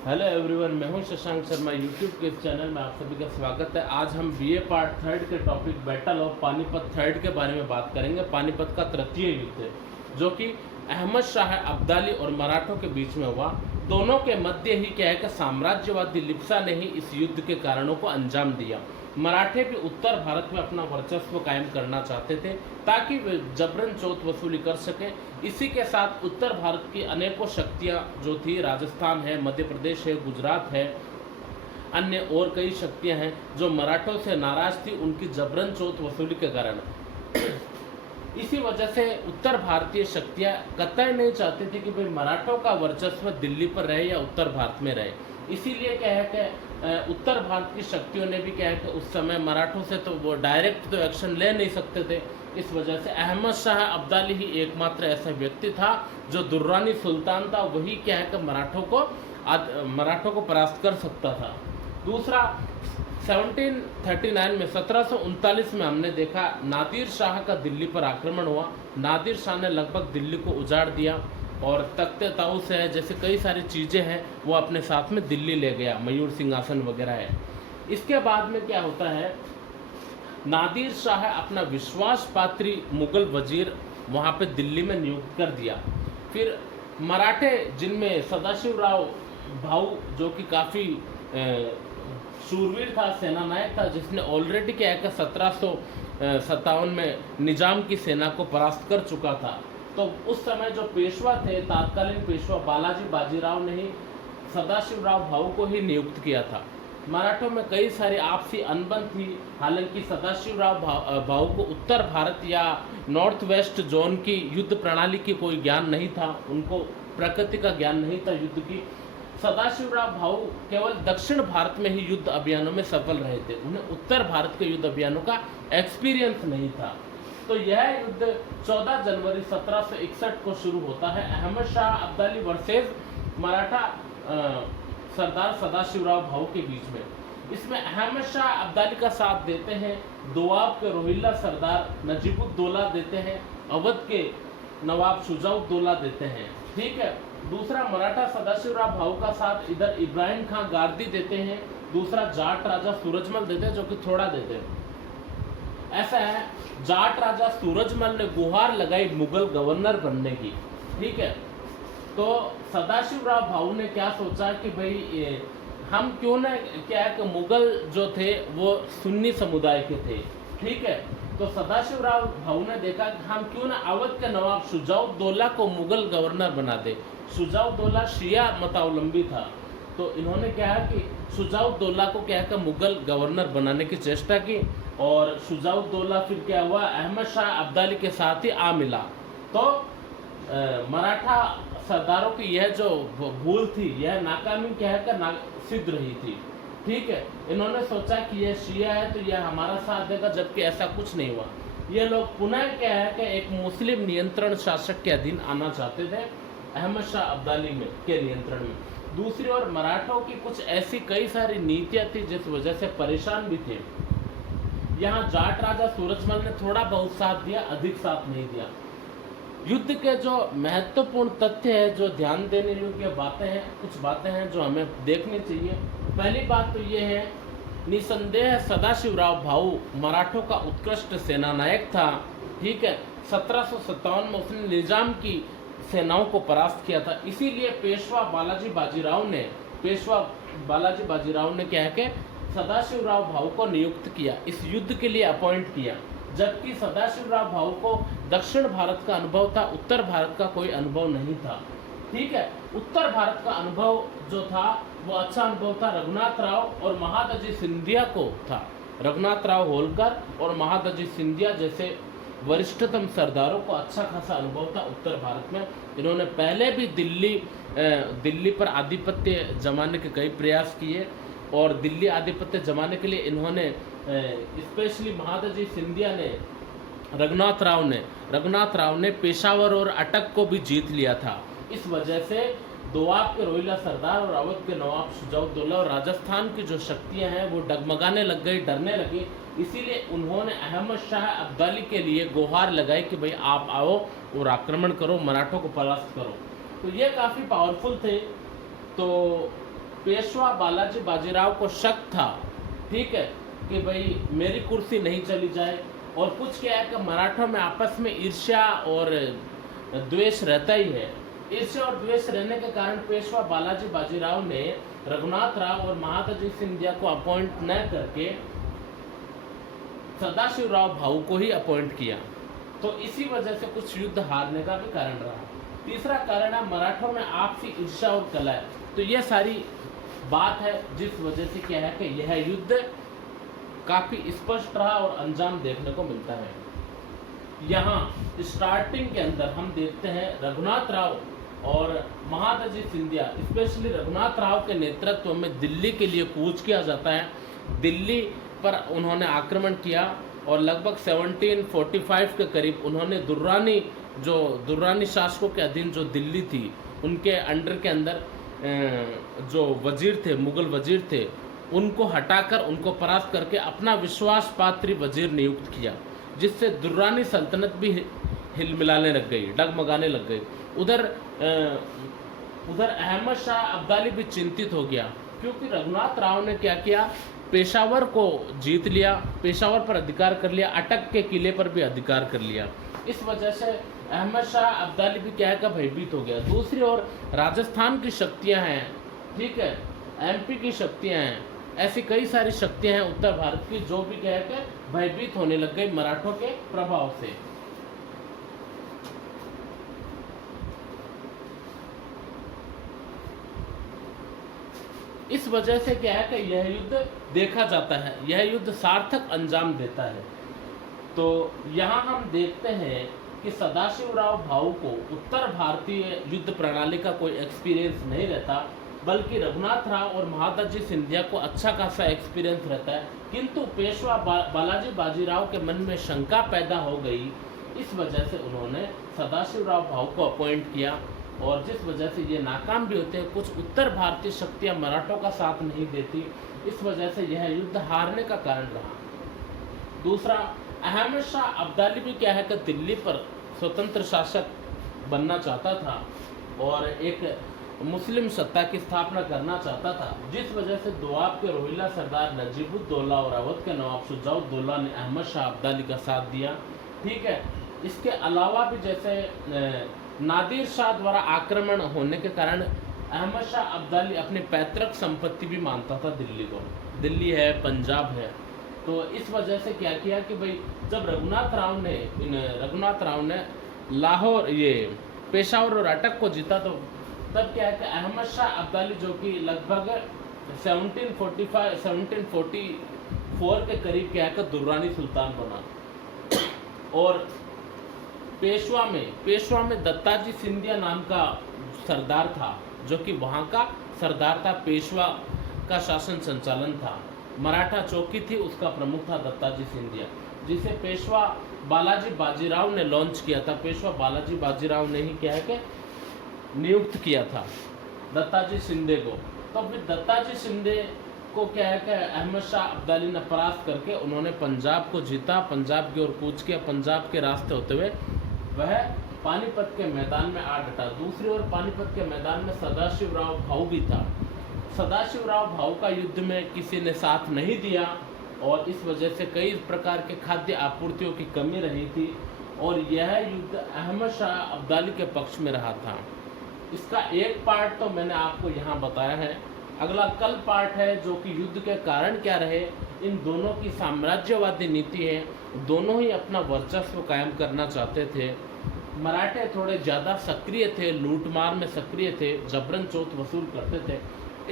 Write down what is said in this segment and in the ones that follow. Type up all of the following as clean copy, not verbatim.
Hello everyone, मैं हूं Shashank Sharma. YouTube के इस चैनल में आप सभी का स्वागत है। आज हम बीए पार्ट थर्ड के topic battle of Panipat third के बारे में बात करेंगे। पानीपत का तृतीय युद्ध जो कि अहमद शाह अब्दाली और मराठों के बीच में हुआ। दोनों के मध्य ही क्या है कि साम्राज्यवादी लिप्सा ने ही इस युद्ध के कारणों को अंजाम दिया। मराठे भी उत्तर भारत में अपना वर्चस्व कायम करना चाहते थे ताकि वे जबरन चौथ वसूली कर सकें। इसी के साथ उत्तर भारत की अनेकों शक्तियां जो थी, राजस्थान है, मध्य प्रदेश है, गुजरात है, अन्य और कई शक्तियां हैं जो मराठों से नाराज थी उनकी जबरन चौथ वसूली के कारण। इसी वजह से उत्तर भारतीय शक्तियां कतई नहीं चाहती थी कि भाई मराठों का वर्चस्व दिल्ली पर रहे या उत्तर भारत में रहे। इसीलिए क्या है कि उत्तर भारत की शक्तियों ने भी क्या है कि उस समय मराठों से तो वो डायरेक्ट तो एक्शन ले नहीं सकते थे। इस वजह से अहमद शाह अब्दाली ही एकमात्र ऐसा व्यक्ति था जो दुर्रानी सुल्तान था, वही क्या है कि मराठों को परास्त कर सकता था। दूसरा, 1739 में 1739 में हमने देखा नादिर शाह का दिल्ली पर आक्रमण हुआ। नादिर शाह ने लगभग दिल्ली को उजाड़ दिया और तख्ते ताऊस है जैसे कई सारी चीज़ें हैं वो अपने साथ में दिल्ली ले गया, मयूर सिंहासन वगैरह है। इसके बाद में क्या होता है, नादिर शाह अपना विश्वास पात्री मुगल वजीर वहाँ पे दिल्ली में नियुक्त कर दिया। फिर मराठे जिनमें सदाशिवराव भाऊ जो कि काफ़ी शूरवीर था, सेनानायक था, जिसने ऑलरेडी क्या है कि 1757 में निजाम की सेना को परास्त कर चुका था। तो उस समय जो पेशवा थे, तत्कालीन पेशवा बालाजी बाजीराव ने ही सदाशिवराव भाऊ को ही नियुक्त किया था। मराठों में कई सारी आपसी अनबन थी। हालांकि सदाशिवराव भाऊ को उत्तर भारत या नॉर्थ वेस्ट जोन की युद्ध प्रणाली की कोई ज्ञान नहीं था, उनको प्रकृति का ज्ञान नहीं था युद्ध की। सदाशिवराव भाऊ केवल दक्षिण भारत में ही युद्ध अभियानों में सफल रहे थे, उन्हें उत्तर भारत के युद्ध अभियानों का एक्सपीरियंस नहीं था। तो यह युद्ध 14 जनवरी 1761 को शुरू होता है, अहमद शाह अब्दाली वर्सेस मराठा सरदार सदाशिवराव भाऊ के बीच में। इसमें अहमद शाह अब्दाली का साथ देते हैं दोआब के रोहिल्ला सरदार नजीबुद्दौला देते हैं, अवध के नवाब शुजाउद्दौला देते हैं। ठीक है। दूसरा, मराठा सदाशिवराव भाऊ का साथ इधर इब्राहिम खां गारदी देते हैं, दूसरा जाट राजा सूरजमल देते हैं जो कि थोड़ा देते हैं। ऐसा है, जाट राजा सूरजमल ने गुहार लगाई मुगल गवर्नर बनने की। ठीक है। तो सदाशिवराव भाऊ ने क्या सोचा कि भाई हम क्यों ना क्या है कि मुगल जो थे वो सुन्नी समुदाय के थे। ठीक है। तो सदाशिवराव भाऊ ने देखा कि हम क्यों ना अवध के नवाब शुजाउद्दौला को मुगल गवर्नर बना दे। शुजाउद्दौला शिया मतावलंबी था, तो इन्होंने क्या है कि शुजाउद्दौला को क्या है कि मुगल गवर्नर बनाने की चेष्टा की और शुजाउद्दौला फिर क्या हुआ, अहमद शाह अब्दाली के साथ ही आ मिला। तो मराठा सरदारों की यह जो भूल थी, यह नाकामी क्या है कि सिद्ध रही थी। ठीक है। इन्होंने सोचा कि यह शिया है तो यह हमारा साथ देगा, जबकि ऐसा कुछ नहीं हुआ। ये लोग पुनः क्या है कि एक मुस्लिम नियंत्रण शासक के अधीन आना चाहते थे, अहमद शाह अब्दाली में के नियंत्रण में। दूसरी ओर मराठों की कुछ ऐसी कई सारी नीतियाँ थी जिस वजह से परेशान भी थे। यहाँ जाट राजा सूरजमल ने थोड़ा बहुत साथ दिया, अधिक साथ नहीं दिया। युद्ध के जो महत्वपूर्ण तथ्य है, जो ध्यान देने योग्य बातें हैं, कुछ बातें हैं जो हमें देखनी चाहिए। पहली बात तो ये है, निसंदेह सदाशिवराव भाऊ मराठों का उत्कृष्ट सेनानायक था। ठीक है। 1757 में उसने निजाम की सेनाओं को परास्त किया था। इसीलिए पेशवा बालाजी बाजीराव ने क्या है कि सदाशिवराव भाऊ को नियुक्त किया, इस युद्ध के लिए अपॉइंट किया। जबकि सदाशिवराव भाऊ को दक्षिण भारत का अनुभव था, उत्तर भारत का कोई अनुभव नहीं था। ठीक है। उत्तर भारत का अनुभव जो था वो अच्छा अनुभव था रघुनाथ राव और महादजी सिंधिया को था। रघुनाथ राव होलकर और महादजी सिंधिया जैसे वरिष्ठतम सरदारों को अच्छा खासा अनुभव था उत्तर भारत में। इन्होंने पहले भी दिल्ली पर आधिपत्य जमाने के कई प्रयास किए और दिल्ली आधिपत्य जमाने के लिए इन्होंने स्पेशली महादजी सिंधिया ने रघुनाथ राव ने पेशावर और अटक को भी जीत लिया था। इस वजह से दोआब के रोहिल्ला सरदार और अवध के नवाब शुजाउद्दौला और राजस्थान की जो शक्तियां हैं वो डगमगाने लग गई, डरने लगी। इसीलिए उन्होंने अहमद शाह अब्दाली के लिए गुहार लगाई कि भाई आप आओ और आक्रमण करो, मराठों को परास्त करो। तो ये काफ़ी पावरफुल थे। तो पेशवा बालाजी बाजीराव को शक था, ठीक है, कि भाई मेरी कुर्सी नहीं चली जाए। और कुछ क्या है कि मराठों में आपस में ईर्ष्या और द्वेष रहता ही है। ईर्ष्या और द्वेष रहने के कारण पेशवा बालाजी बाजीराव ने रघुनाथ राव और महादजी सिंधिया को अपॉइंट न करके सदाशिवराव भाऊ को ही अपॉइंट किया। तो इसी वजह से कुछ युद्ध हारने का भी कारण रहा। तीसरा कारण है मराठों में आपसी ईर्ष्या और कलह। तो यह सारी बात है जिस वजह से क्या है कि यह युद्ध काफी स्पष्ट रहा और अंजाम देखने को मिलता है। यहाँ स्टार्टिंग के अंदर हम देखते हैं रघुनाथ राव और महादजी सिंधिया, स्पेशली रघुनाथ राव के नेतृत्व में दिल्ली के लिए कूच किया जाता है। दिल्ली पर उन्होंने आक्रमण किया और लगभग 1745 के करीब उन्होंने दुर्रानी शासकों के अधीन जो दिल्ली थी उनके अंडर के अंदर जो वजीर थे, मुगल वजीर थे, उनको हटाकर उनको परास्त करके अपना विश्वास पात्री वजीर नियुक्त किया, जिससे दुर्रानी सल्तनत भी हिलमिलाने लग गई, डगमगाने लग गई। उधर अहमद शाह अब्दाली भी चिंतित हो गया, क्योंकि रघुनाथ राव ने क्या किया, पेशावर को जीत लिया, पेशावर पर अधिकार कर लिया, अटक के किले पर भी अधिकार कर लिया। इस वजह से अहमद शाह अब्दाली भी क्या है का भयभीत हो गया। दूसरी ओर राजस्थान की शक्तियां हैं, ठीक है, एमपी की शक्तियां हैं, ऐसी कई सारी शक्तियां हैं उत्तर भारत की जो भी क्या है कि भयभीत होने लग गई मराठों के प्रभाव से। इस वजह से क्या है कि यह युद्ध देखा जाता है, यह युद्ध सार्थक अंजाम देता है। तो यहाँ हम देखते हैं कि सदाशिवराव भाऊ को उत्तर भारतीय युद्ध प्रणाली का कोई एक्सपीरियंस नहीं रहता, बल्कि रघुनाथ राव और महादजी सिंधिया को अच्छा खासा एक्सपीरियंस रहता है। किंतु पेशवा बालाजी बाजीराव के मन में शंका पैदा हो गई, इस वजह से उन्होंने सदाशिवराव भाऊ को अपॉइंट किया और जिस वजह से ये नाकाम भी होते हैं। कुछ उत्तर भारतीय शक्तियां मराठों का साथ नहीं देती, इस वजह से यह युद्ध हारने का कारण रहा। दूसरा, अहमद शाह अब्दाली भी क्या है कि दिल्ली पर स्वतंत्र शासक बनना चाहता था और एक मुस्लिम सत्ता की स्थापना करना चाहता था, जिस वजह से दोआब के रोहिला सरदार नजीबुद्दौला और अवध के नवाब शुजाउद्दौला ने अहमद शाह अब्दाली का साथ दिया, ठीक है। इसके अलावा भी जैसे नादिर शाह द्वारा आक्रमण होने के कारण अहमद शाह अब्दाली अपनी पैतृक संपत्ति भी मानता था दिल्ली को, दिल्ली है, पंजाब है। तो इस वजह से क्या किया कि भाई जब रघुनाथ राव ने लाहौर, ये पेशावर और अटक को जीता, तो तब क्या है कि अहमद शाह अब्दाली जो कि लगभग 1744 के करीब क्या है कि दुर्रानी सुल्तान बना। और पेशवा में दत्ताजी सिंधिया नाम का सरदार था, जो कि वहाँ का सरदार था, पेशवा का शासन संचालन था। मराठा चौकी थी, उसका प्रमुख था दत्ताजी सिंधिया, जिसे पेशवा बालाजी बाजीराव ने लॉन्च किया था। पेशवा बालाजी बाजीराव ने ही क्या है कि नियुक्त किया था दत्ताजी शिंदे को। तो फिर दत्ताजी शिंदे को क्या है कि अहमद शाह अब्दाली ने परास्त करके उन्होंने पंजाब को जीता, पंजाब की ओर कूच किया। पंजाब के रास्ते होते हुए वह पानीपत के मैदान में आ डटा। दूसरी ओर पानीपत के मैदान में सदाशिवराव भाऊ भी था। सदाशिवराव भाऊ का युद्ध में किसी ने साथ नहीं दिया और इस वजह से कई प्रकार के खाद्य आपूर्तियों की कमी रही थी और यह युद्ध अहमद शाह अब्दाली के पक्ष में रहा था। इसका एक पार्ट तो मैंने आपको यहाँ बताया है। अगला कल पार्ट है जो कि युद्ध के कारण क्या रहे। इन दोनों की साम्राज्यवादी नीति है, दोनों ही अपना वर्चस्व कायम करना चाहते थे। मराठे थोड़े ज़्यादा सक्रिय थे, लूटमार में सक्रिय थे, जबरन चौथ वसूल करते थे।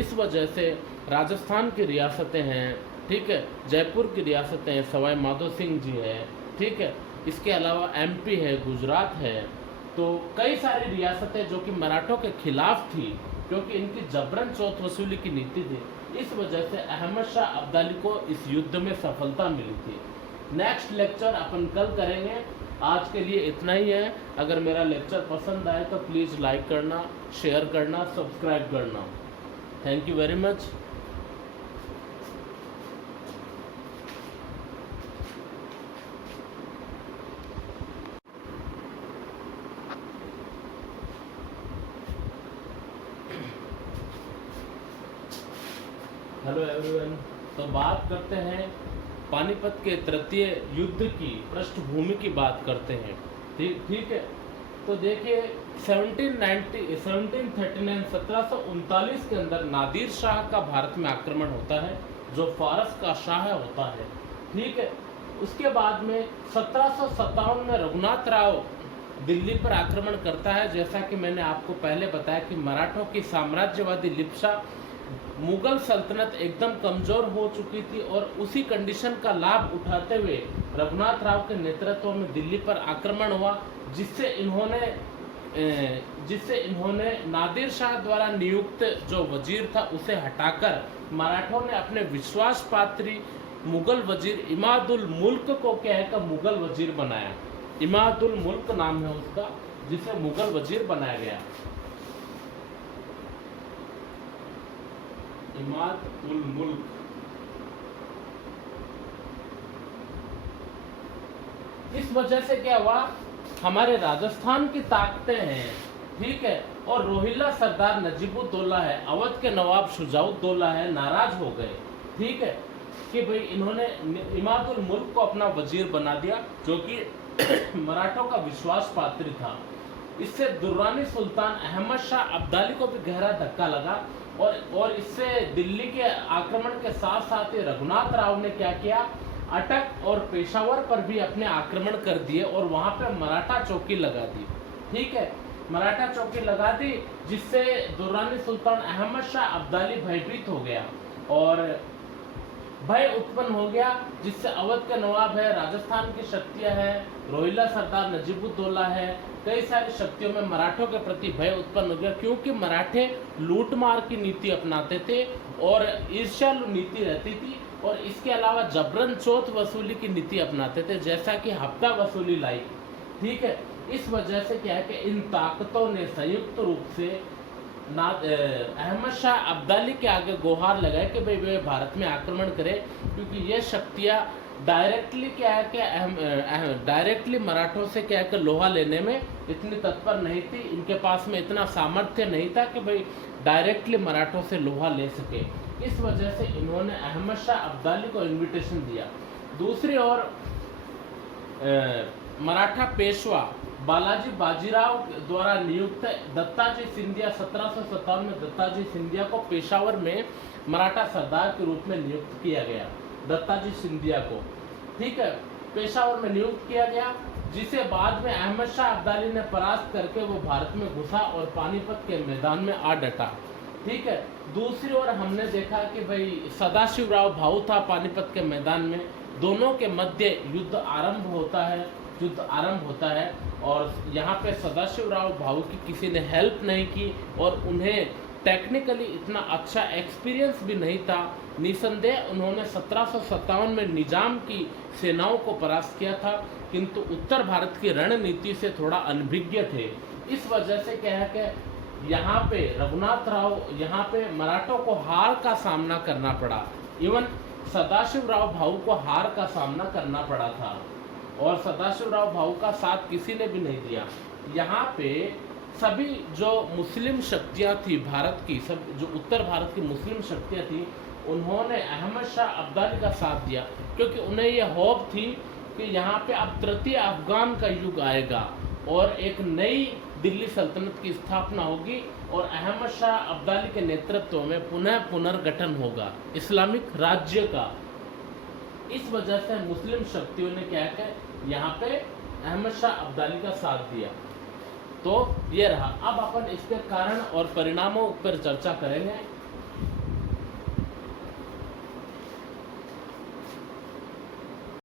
इस वजह से राजस्थान की रियासतें हैं, ठीक है, जयपुर की रियासतें हैं, सवाई माधो सिंह जी है, ठीक है, इसके अलावा एमपी है, गुजरात है। तो कई सारी रियासतें जो कि मराठों के खिलाफ थी, क्योंकि इनकी जबरन चौथ वसूली की नीति थी। इस वजह से अहमद शाह अब्दाली को इस युद्ध में सफलता मिली थी। नेक्स्ट लेक्चर अपन कल करेंगे। आज के लिए इतना ही है। अगर मेरा लेक्चर पसंद आए तो प्लीज़ लाइक करना, शेयर करना, सब्सक्राइब करना। Thank you very much. Hello everyone. तो बात करते हैं पानीपत के तृतीय युद्ध की पृष्ठभूमि की बात करते हैं। ठीक है। तो देखिए 1739 के अंदर नादिर शाह का भारत में आक्रमण होता है, जो फारस का शाह होता है। ठीक है। उसके बाद में 1757 में रघुनाथ राव दिल्ली पर आक्रमण करता है। जैसा कि मैंने आपको पहले बताया कि मराठों की साम्राज्यवादी लिप्सा, मुगल सल्तनत एकदम कमज़ोर हो चुकी थी और उसी कंडीशन का लाभ उठाते हुए रघुनाथ राव के नेतृत्व में दिल्ली पर आक्रमण हुआ, जिससे इन्होंने नादिर शाह द्वारा नियुक्त जो वजीर था उसे हटाकर मराठों ने अपने विश्वास पात्री मुगल वजीर इमादुल मुल्क को क्या है मुगल वजीर बनाया। इमादुल मुल्क नाम है उसका, जिसे मुगल वजीर बनाया गया। इमाद-उल मुल्क। इस वजह से क्या हुआ, हमारे राजस्थान की ताकतें हैं, ठीक है, और रोहिल्ला सरदार नजीबुद्दौला है, अवध के नवाब शुजाउद्दौला है, नाराज हो गए। ठीक है कि भाई इन्होंने इमादुल मुल्क को अपना वजीर बना दिया, जो कि मराठों का विश्वास पात्र था। इससे दुर्रानी सुल्तान अहमद शाह अब्दाली को भी गहरा धक्का लगा और इससे दिल्ली के आक्रमण के साथ साथ ही रघुनाथ राव ने क्या किया, अटक और पेशावर पर भी अपने आक्रमण कर दिए और वहां पे मराठा चौकी लगा दी। ठीक है, मराठा चौकी लगा दी, जिससे दुर्रानी सुल्तान अहमद शाह अब्दाली भयभीत हो गया और भय उत्पन्न हो गया, जिससे अवध के नवाब है, राजस्थान की शक्तियां हैं, रोहिल्ला सरदार नजीबुद्दौला है, कई सारी शक्तियों में मराठों के प्रति भय उत्पन्न हो गया, क्योंकि मराठे लूटमार की नीति अपनाते थे और ईर्ष्यालु नीति रहती थी, और इसके अलावा जबरन चौथ वसूली की नीति अपनाते थे, जैसा कि हफ्ता वसूली लाई। ठीक है, इस वजह से क्या है कि इन ताकतों ने संयुक्त रूप से अहमद शाह अब्दाली के आगे गुहार लगाए कि भाई वे भारत में आक्रमण करें, क्योंकि ये शक्तियाँ डायरेक्टली क्या है कि डायरेक्टली मराठों से क्या है कि लोहा लेने में इतनी तत्पर नहीं थी, इनके पास में इतना सामर्थ्य नहीं था कि भाई डायरेक्टली मराठों से लोहा ले सके। इस वजह से इन्होंने अहमद शाह अब्दाली को इन्विटेशन दिया। दूसरी ओर मराठा पेशवा बालाजी बाजीराव द्वारा नियुक्त दत्ताजी सिंधिया 1757 में दत्ताजी सिंधिया को पेशावर में मराठा सरदार के रूप में नियुक्त किया गया। दत्ताजी सिंधिया को, ठीक है, पेशावर में नियुक्त किया गया, जिसे बाद में अहमद शाह अब्दाली ने परास्त करके वो भारत में घुसा और पानीपत के मैदान में आ डटा। ठीक है, दूसरी ओर हमने देखा कि भाई सदाशिवराव भाऊ था पानीपत के मैदान में, दोनों के मध्य युद्ध आरंभ होता है और यहाँ पे सदाशिवराव भाऊ की किसी ने हेल्प नहीं की और उन्हें टेक्निकली इतना अच्छा एक्सपीरियंस भी नहीं था। निसंदेह उन्होंने 1757 में निजाम की सेनाओं को परास्त किया था, किंतु उत्तर भारत की रणनीति से थोड़ा अनभिज्ञ थे। इस वजह से क्या है कि यहाँ पे रघुनाथ राव, यहाँ पे मराठों को हार का सामना करना पड़ा। इवन सदाशिवराव भाऊ को हार का सामना करना पड़ा था और सदाशिवराव भाऊ का साथ किसी ने भी नहीं दिया। यहाँ पे सभी जो मुस्लिम शक्तियाँ थी भारत की, सब जो उत्तर भारत की मुस्लिम शक्तियाँ थी, उन्होंने अहमद शाह अब्दाली का साथ दिया, क्योंकि उन्हें यह होप थी कि यहाँ पे अब तृतीय अफगान का युग आएगा और एक नई दिल्ली सल्तनत की स्थापना होगी और अहमद शाह अब्दाली के नेतृत्व में पुनर्गठन होगा इस्लामिक राज्य का। इस वजह से मुस्लिम शक्तियों ने क्या किया, यहाँ पे अहमद शाह अब्दाली का साथ दिया। तो ये रहा। अब अपन इसके कारण और परिणामों पर चर्चा करेंगे।